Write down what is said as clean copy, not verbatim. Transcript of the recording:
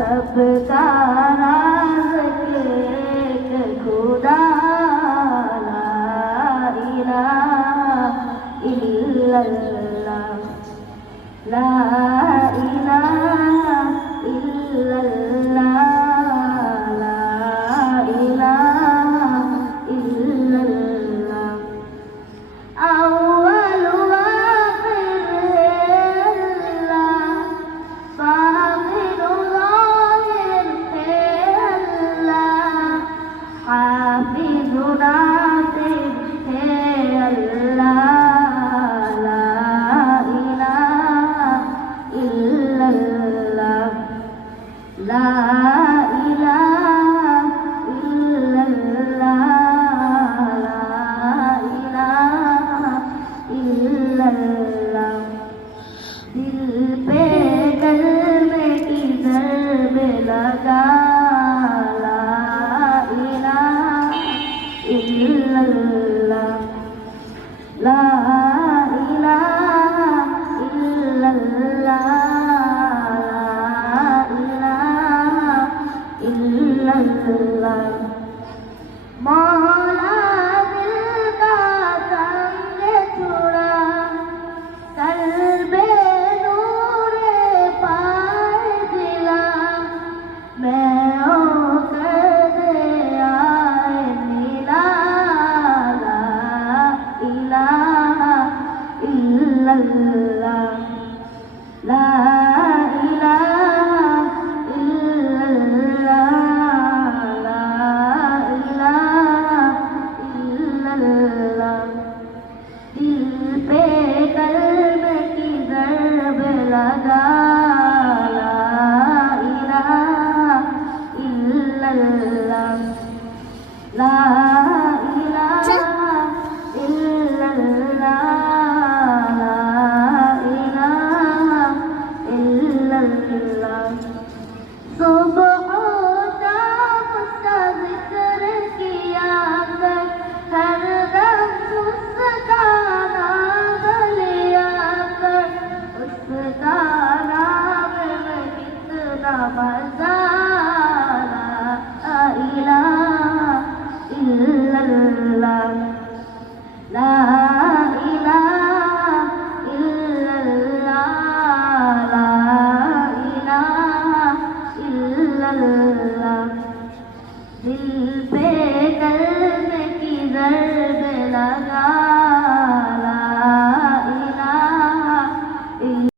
सबका राज़ एक खुदा ला इलाहा इल्लल्लाह ला इलाहा इल्लल्लाह ला इलाहा इल्लल्लाह अव्वल व आखिर है अल्लाह साबिर ज़ाहिर है अल्लाह हाफिज़ नासिर है अल्लाह ला इलाहा इल्लल्लाह ला इलाहा इल्लल्लाह ला इलाहा इल्लल्लाह दिल पे कल्ब किधर पे लगा ला इलाहा इल्लल्लाह ला इलाहा इल्लल्लाह ला इलाहा इल्लल्लाह मौला दिल का संग छुड़ा कल्बे नूरे पाए दिला मैं होकर दे आए मिला ला इलाहा इल्लल्लाह ला इलाहा इल्लल्लाह ला इलाहा इल्लल्लाह दिल पे कल्ब की ज़रब लगा